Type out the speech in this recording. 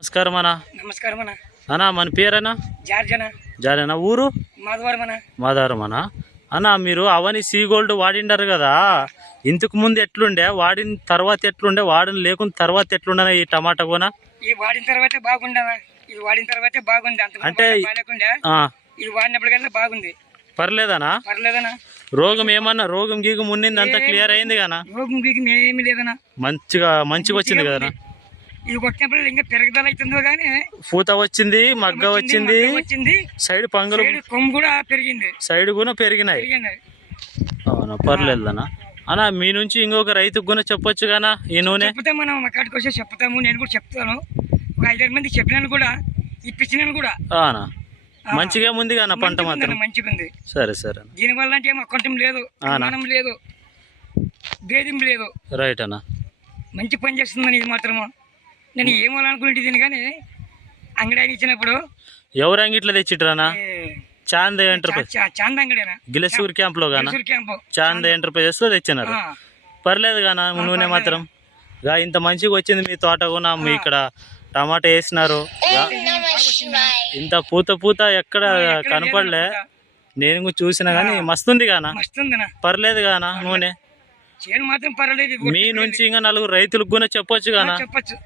నమస్కారం అన్న. నమస్కారం అన్న. అన్న మన పేరేనా? జార్జన. జారేనా? ఊరు మాధవరం అన్న. మాధవరం అన్న. అన్న మీరు అవని సీ గోల్డ్ వాడిండారు కదా, ఇంతకు ముందు ఎట్లుండే, వాడిన తర్వాత ఎట్లుండే, వాడిన లేకుండా తర్వాత ఎట్లుండే ఈ టమాటా కోన? ఈ వాడిన తర్వాతే బాగుండే. ఇది వాడిన తర్వాతే బాగుంది. అంటే ఇది వాడినప్పటికల్లా బాగుంది. పర్లేదనా? పర్లేదనా? రోగం ఏమన్నా రోగం గీగం ఉన్నింది అంతా క్లియర్ అయింది కదా? రోగం గీగం ఏమీ లేదనా. మంచిగా వచ్చింది కదా? ఇది కొట్టినప్పుడు ఇంకా పెరుగుదల అవుతుందో గానీ పూత వచ్చింది, మగ్గ వచ్చింది, సైడ్ పంగులు కొమ్ము కూడా పెరిగింది, సైడ్ కూడా పెరిగినాయి. అవునా? పర్లేదనా అన్న. మీ నుంచి ఇంకొక రైతుకు కూడా చెప్పొచ్చు కదా ఈ నూనె? చెప్తాం మనం అక్కడికి వచ్చి చెప్తాము. నేను కూడా చెప్తాను. ఒక 5-6 మంది చెప్పినాను కూడా, ఇప్పించినాను కూడా. అవునా? మంచిగా ఉంది కదా పంట మాత్రం? మంచిగా ఉంది. సరే సరే. దీనివల్ల అంటే ఏమో అకౌంటం లేదు, అనుమానం లేదు, భేదం లేదు. రైట్ అన్న. మంచి పని చేస్తుందని ఇది మాత్రము. నేను ఏమోలనుకుంటే దీన్ని కానీ అంగడి ఆయన ఇచ్చినప్పుడు. ఎవరు అంగిట్లో తెచ్చిట్రానా? చాంద్ ఎంటర్ప్రైజ్, చాంద్ అంగడేనా, గిలసూర్ క్యాంప్ లో గానా? చాంద్ ఎంటర్ప్రైజెస్ లో తెచ్చినారు. పర్లేదు గానా నూనె మాత్రం? ఇంత మంచిగా వచ్చింది మీ తోట కూడా. మీ ఇక్కడ టమాటా వేసినారు, ఇంత పూత ఎక్కడ కనపడలే. నేను చూసినా గానీ మస్తుంది గానా? పర్లేదు గానా నూనె? మాత్రం పర్వాలేదు. మీ నుంచి ఇంకా 4 రైతులకు కూడా చెప్పొచ్చు గానా? చెప్పొచ్చు.